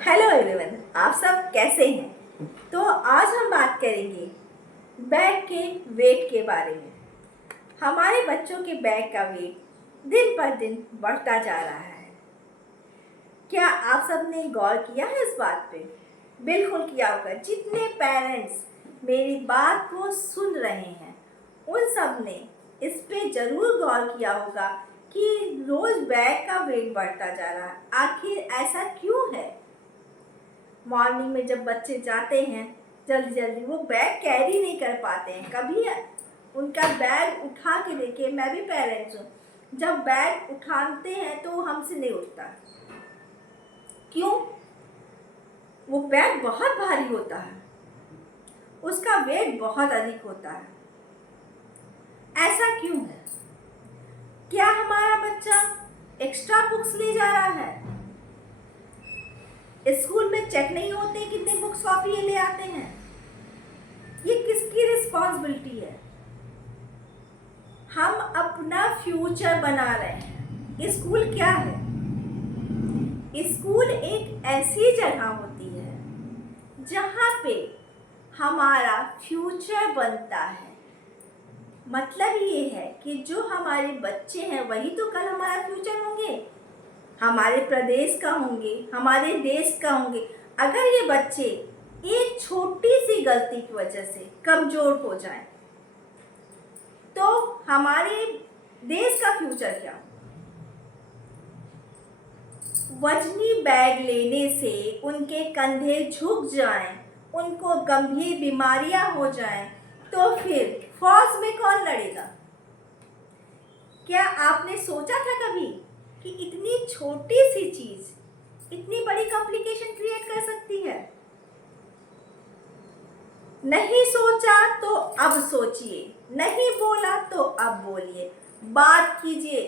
Hello everyone, आप सब कैसे हैं। तो आज हम बात करेंगे बैग के वेट के बारे में। हमारे बच्चों के बैग का वेट दिन पर दिन बढ़ता जा रहा है। क्या आप सब ने गौर किया है इस बात पे? बिल्कुल किया होगा। जितने पेरेंट्स मेरी बात को सुन रहे हैं उन सब ने इस पे ज़रूर गौर किया होगा कि रोज़ बैग का वेट बढ़ता जा रहा है। आखिर ऐसा क्यों है? मॉर्निंग में जब बच्चे जाते हैं जल्दी जल्दी वो बैग कैरी नहीं कर पाते हैं। कभी उनका बैग उठा के देखिए, मैं भी पेरेंट्स हूँ, जब बैग उठाते हैं तो वो हमसे नहीं उठता। क्यों? वो बैग बहुत भारी होता है, उसका वेट बहुत अधिक होता है। ऐसा क्यों है? क्या हमारा बच्चा एक्स्ट्रा बुक्स ले जा रहा है? स्कूल में चेक नहीं होते कितने बुक्स कॉपी ये ले आते हैं? ये किसकी रिस्पॉन्सिबिलिटी है? हम अपना फ्यूचर बना रहे हैं। स्कूल क्या है? स्कूल एक ऐसी जगह होती है जहाँ पे हमारा फ्यूचर बनता है। मतलब ये है कि जो हमारे बच्चे हैं वही तो कल हमारा फ्यूचर होंगे, हमारे प्रदेश का होंगे, हमारे देश का होंगे। अगर ये बच्चे एक छोटी सी गलती की वजह से कमज़ोर हो जाएं तो हमारे देश का फ्यूचर क्या? वजनी बैग लेने से उनके कंधे झुक जाएं, उनको गंभीर बीमारियां हो जाएं, तो फिर फौज में कौन लड़ेगा? क्या आपने सोचा था कभी कि इतनी छोटी सी चीज इतनी बड़ी कॉम्प्लिकेशन क्रिएट कर सकती है? नहीं सोचा तो अब सोचिए, नहीं बोला तो अब बोलिए। बात कीजिए,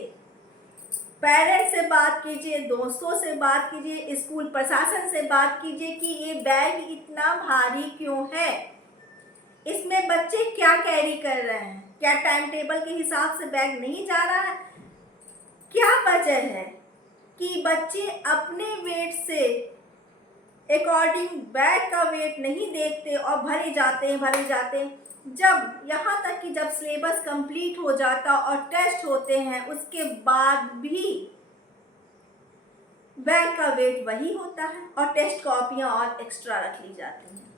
पेरेंट्स से बात कीजिए, दोस्तों से बात कीजिए, स्कूल प्रशासन से बात कीजिए कि ये बैग इतना भारी क्यों है, इसमें बच्चे क्या कैरी कर रहे हैं, क्या टाइम टेबल के हिसाब से बैग नहीं जा रहा है? क्या वजह है कि बच्चे अपने वेट से अकॉर्डिंग बैग का वेट नहीं देखते और भरे जाते हैं। जब यहाँ तक कि जब सिलेबस कंप्लीट हो जाता और टेस्ट होते हैं उसके बाद भी बैग का वेट वही होता है और टेस्ट कॉपियाँ और एक्स्ट्रा रख ली जाती हैं।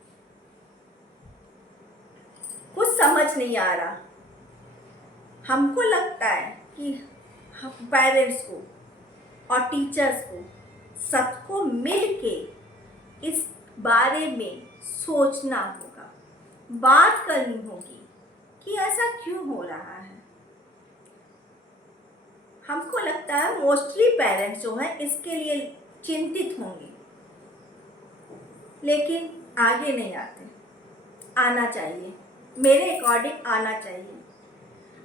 कुछ समझ नहीं आ रहा। हमको लगता है कि हम पेरेंट्स को और टीचर्स को सबको मिल के इस बारे में सोचना होगा, बात करनी होगी कि ऐसा क्यों हो रहा है। हमको लगता है मोस्टली पेरेंट्स जो हैं इसके लिए चिंतित होंगे, लेकिन आगे नहीं आते। आना चाहिए, मेरे अकॉर्डिंग आना चाहिए।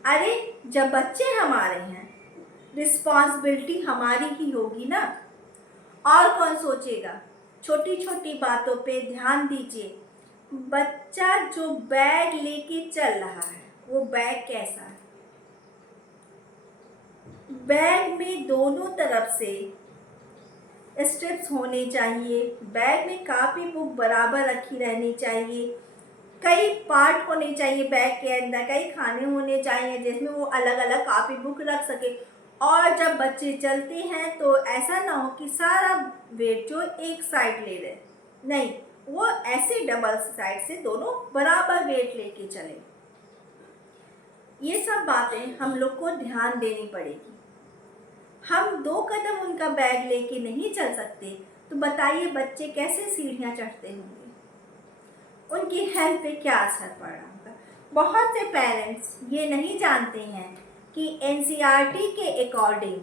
अरे जब बच्चे हमारे हैं रिस्पॉन्सिबिलिटी हमारी ही होगी ना, और कौन सोचेगा? छोटी छोटी बातों पे ध्यान दीजिए। बच्चा जो बैग लेके चल रहा है वो बैग कैसा है? बैग में दोनों तरफ से स्ट्रिप्स होने चाहिए, बैग में कापी बुक बराबर रखी रहनी चाहिए, कई पार्ट होने चाहिए बैग के अंदर, कई खाने होने चाहिए जिसमें वो अलग अलग कापी बुक रख सके। और जब बच्चे चलते हैं तो ऐसा ना हो कि सारा वेट जो एक साइड ले रहे, नहीं, वो ऐसे डबल साइड से दोनों बराबर वेट लेके चले। ये सब बातें हम लोग को ध्यान देनी पड़ेगी। हम 2 कदम उनका बैग लेके नहीं चल सकते तो बताइए बच्चे कैसे सीढ़ियाँ चढ़ते होंगे, उनकी हेल्थ पे क्या असर पड़ रहा होगा। बहुत से पेरेंट्स ये नहीं जानते हैं कि एनसीईआरटी के अकॉर्डिंग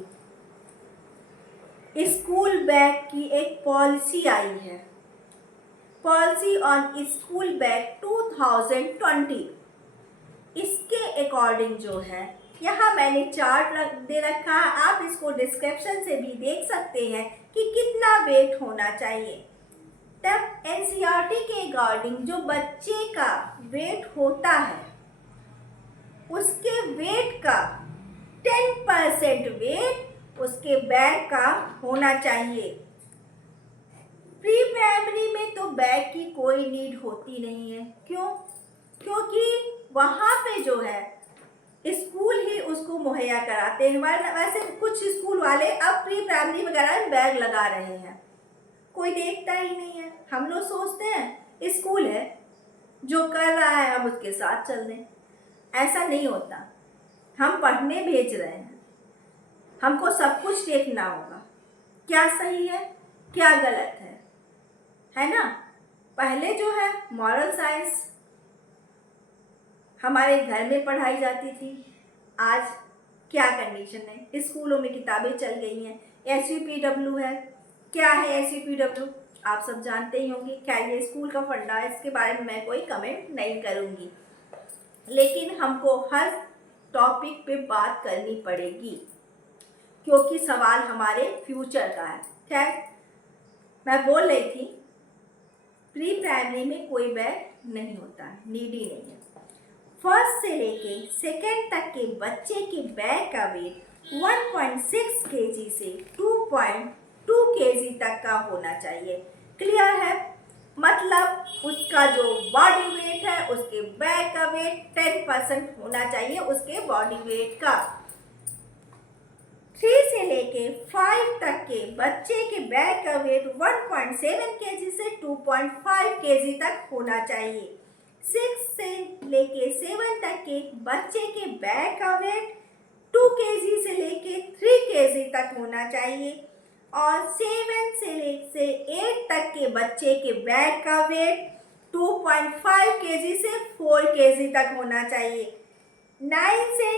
स्कूल बैग की एक पॉलिसी आई है, पॉलिसी ऑन स्कूल बैग 2020। इसके अकॉर्डिंग जो है, यहाँ मैंने चार्ट दे रखा है, आप इसको डिस्क्रिप्शन से भी देख सकते हैं कि कितना वेट होना चाहिए। तब एनसीईआरटी के अकॉर्डिंग जो बच्चे का वेट होता है उसके वेट का 10% वेट उसके बैग का होना चाहिए। प्री तो बैग की कोई नीड होती नहीं है। क्यों? क्योंकि वहाँ पे जो है स्कूल ही उसको मुहैया कराते हैं। वैसे कुछ स्कूल वाले अब प्री प्राइमरी वगैरह में बैग लगा रहे हैं, कोई देखता ही नहीं है। हम लोग सोचते हैं स्कूल है, जो कर रहा है हम उसके साथ चल दें। ऐसा नहीं होता। हम पढ़ने भेज रहे हैं, हमको सब कुछ देखना होगा, क्या सही है क्या गलत है ना। पहले जो है मॉरल साइंस हमारे घर में पढ़ाई जाती थी। आज क्या कंडीशन है, स्कूलों में किताबें चल गई हैं, SUPW है। क्या है SUPW? आप सब जानते ही होंगे। क्या ये स्कूल का फंडा है, इसके बारे में मैं कोई कमेंट नहीं करूँगी, लेकिन हमको हर टॉपिक पे बात करनी पड़ेगी क्योंकि सवाल हमारे फ्यूचर का है। खैर, मैं बोल रही थी प्री प्राइमरी में कोई बैग नहीं होता है, नीडी नहीं है। फर्स्ट से लेके सेकेंड तक के बच्चे के बैग का वेट 1.6 kg से 2.2 kg तक का होना चाहिए। क्लियर है? मतलब उसका जो बॉडी वेट है उसके बैग का वेट 10% होना चाहिए उसके बॉडी वेट का। 3 से लेके 5 तक के बच्चे के बैग का वेट 1.7 kg से 2.5 kg तक होना चाहिए। 6 से लेके 7 तक के बच्चे के बैग का वेट 2 kg से लेके 3 kg तक होना चाहिए और 7 से लेके 8 तक के बच्चे के बैग का वेट 2.5 kg से 4 kg तक होना चाहिए। 9 से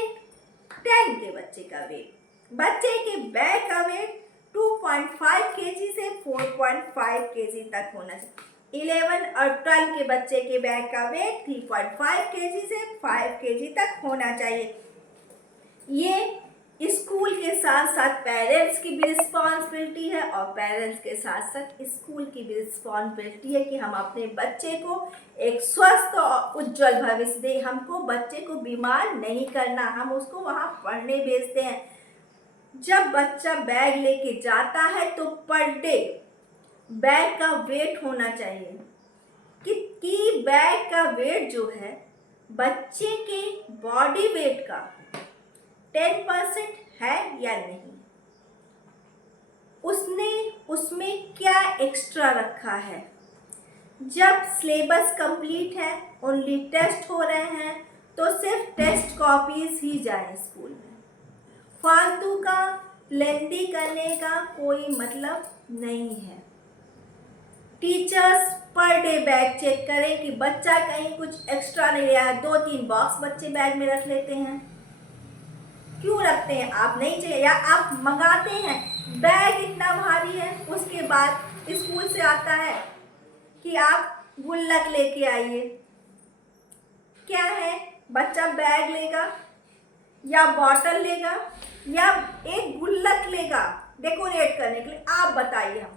10 के बच्चे का वेट, बच्चे के बैग का वेट 2.5 kg से 4.5 kg तक होना चाहिए। 11 और 12 के बच्चे के बैग का वेट 3.5 kg से 5 kg तक होना चाहिए। ये स्कूल के साथ साथ पेरेंट्स की भी रिस्पॉन्सिबिलिटी है और पेरेंट्स के साथ साथ स्कूल की भी रिस्पॉन्सिबिलिटी है कि हम अपने बच्चे को एक स्वस्थ और उज्जवल भविष्य दें। हमको बच्चे को बीमार नहीं करना, हम उसको वहाँ पढ़ने भेजते हैं। जब बच्चा बैग लेके जाता है तो पर डे बैग का वेट होना चाहिए कि बैग का वेट जो है बच्चे के बॉडी वेट का 10% है या नहीं, उसने उसमें क्या एक्स्ट्रा रखा है। जब सिलेबस कंप्लीट है, ओनली टेस्ट हो रहे हैं, तो सिर्फ टेस्ट कॉपीज ही जाएं स्कूल में। फालतू का लेंदी करने का कोई मतलब नहीं है। Teachers per day bag check करें कि बच्चा कहीं कुछ एक्स्ट्रा नहीं लिया है। 2-3 बॉक्स बच्चे बैग में रख लेते हैं। क्यों रखते हैं? आप नहीं चाहिए या आप मंगाते हैं, बैग इतना भारी है, उसके बाद स्कूल से आता है कि आप गुल्लक लेके आइए। क्या है, बच्चा बैग लेगा या बॉटल लेगा या एक गुल्लक लेगा डेकोरेट करने के लिए? आप बताइए हमको।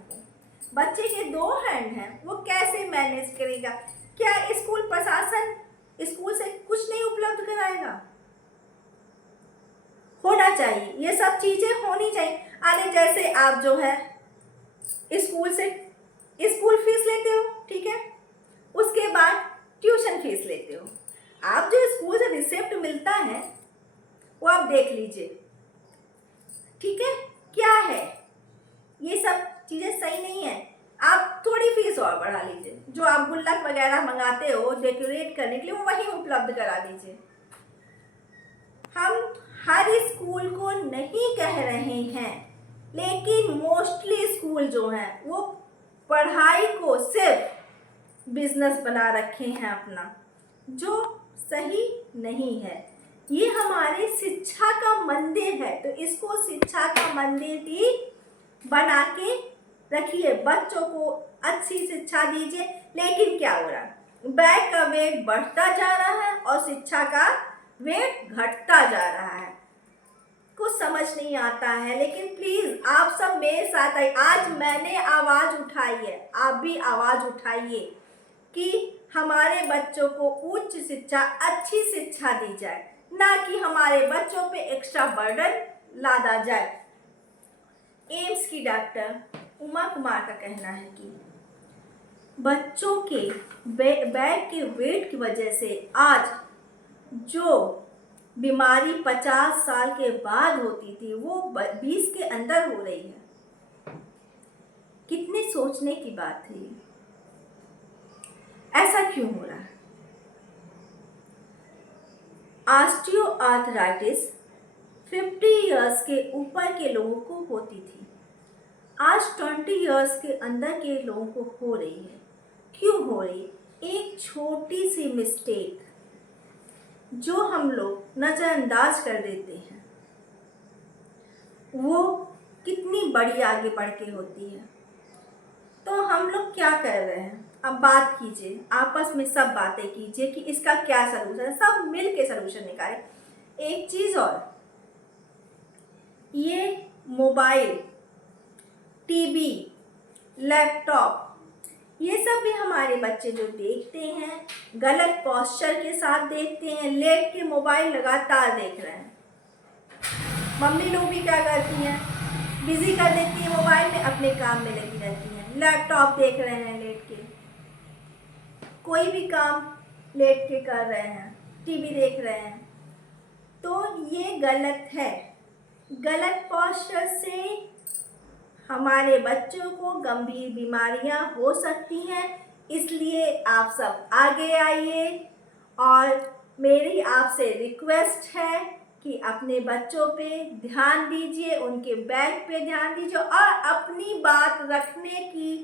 बच्चे के 2 हैंड हैं, वो कैसे मैनेज करेगा? क्या स्कूल प्रशासन स्कूल से कुछ नहीं उपलब्ध कराएगा? होना चाहिए, ये सब चीज़ें होनी चाहिए। अरे जैसे आप जो है स्कूल से स्कूल फीस लेते हो, ठीक है, उसके बाद ट्यूशन फीस लेते हो। आप जो स्कूल से रिसिप्ट मिलता है वो आप देख लीजिए, ठीक है, क्या है। ये सब चीज़ें सही नहीं है। आप थोड़ी फीस और बढ़ा लीजिए, जो आप गुल्लक वगैरह मंगाते हो डेकोरेट करने के लिए वो वहीं उपलब्ध करा दीजिए। हम हर स्कूल को नहीं कह रहे हैं, लेकिन मोस्टली स्कूल जो हैं वो पढ़ाई को सिर्फ बिजनेस बना रखे हैं अपना, जो सही नहीं है। ये हमारे शिक्षा का मंदिर है, तो इसको शिक्षा का मंदिर ही बना के रखिए, बच्चों को अच्छी शिक्षा दीजिए। लेकिन क्या हो रहा है, बैग का वेट बढ़ता जा रहा है और शिक्षा का वेट घटता जा रहा है। कुछ समझ नहीं आता है, लेकिन प्लीज आप सब मेरे साथ आइए। आज मैंने आवाज उठाई है, आप भी आवाज उठाइए कि हमारे बच्चों को उच्च शिक्षा, अच्छी शिक्षा दी जाए, ना कि हमारे बच्चों पे एक्स्ट्रा बर्डन लादा जाए। एम्स की डॉक्टर उमा कुमार का कहना है कि बच्चों के बैग के वेट की वजह से आज जो बीमारी 50 साल के बाद होती थी वो 20 के अंदर हो रही है। कितने सोचने की बात है ये। ऐसा क्यों हो रहा है? ऑस्टियोआर्थराइटिस 50 इयर्स के ऊपर के लोगों को होती थी, आज 20 इयर्स के अंदर के लोगों को हो रही है। क्यों हो रही? एक छोटी सी मिस्टेक जो हम लोग नज़रअंदाज कर देते हैं वो कितनी बड़ी आगे बढ़ के होती है। तो हम लोग क्या कर रहे हैं? अब बात कीजिए, आपस में सब बातें कीजिए कि इसका क्या सलूशन है, सब मिल के सलूशन निकालें। एक चीज़ और, ये मोबाइल, टीवी, लैपटॉप, ये सब भी हमारे बच्चे जो देखते हैं गलत पोस्चर के साथ देखते हैं, लेट के मोबाइल लगातार देख रहे हैं। मम्मी लोग भी क्या करती हैं, बिजी कर देती है मोबाइल में, अपने काम में लगी रहती हैं, लैपटॉप देख रहे हैं लेट के, कोई भी काम लेट के कर रहे हैं, टीवी देख रहे हैं। तो ये गलत है। गलत पोस्चर से हमारे बच्चों को गंभीर बीमारियां हो सकती हैं। इसलिए आप सब आगे आइए और मेरी आपसे रिक्वेस्ट है कि अपने बच्चों पे ध्यान दीजिए, उनके बैग पे ध्यान दीजिए और अपनी बात रखने की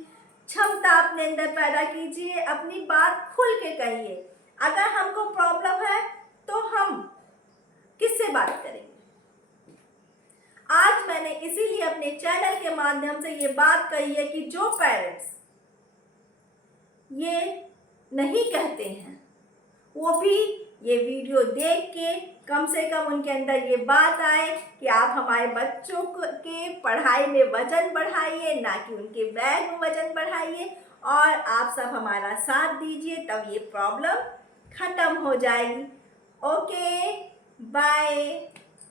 क्षमता अपने अंदर पैदा कीजिए। अपनी बात खुल के कहिए। अगर हमको प्रॉब्लम है तो हम किससे बात करेंगे? आज मैंने इसीलिए अपने चैनल के माध्यम से ये बात कही है कि जो पेरेंट्स ये नहीं कहते हैं वो भी ये वीडियो देख के कम से कम उनके अंदर ये बात आए कि आप हमारे बच्चों के पढ़ाई में वजन बढ़ाइए, ना कि उनके बैग में वजन बढ़ाइए। और आप सब हमारा साथ दीजिए, तब ये प्रॉब्लम खत्म हो जाएगी। Okay, bye.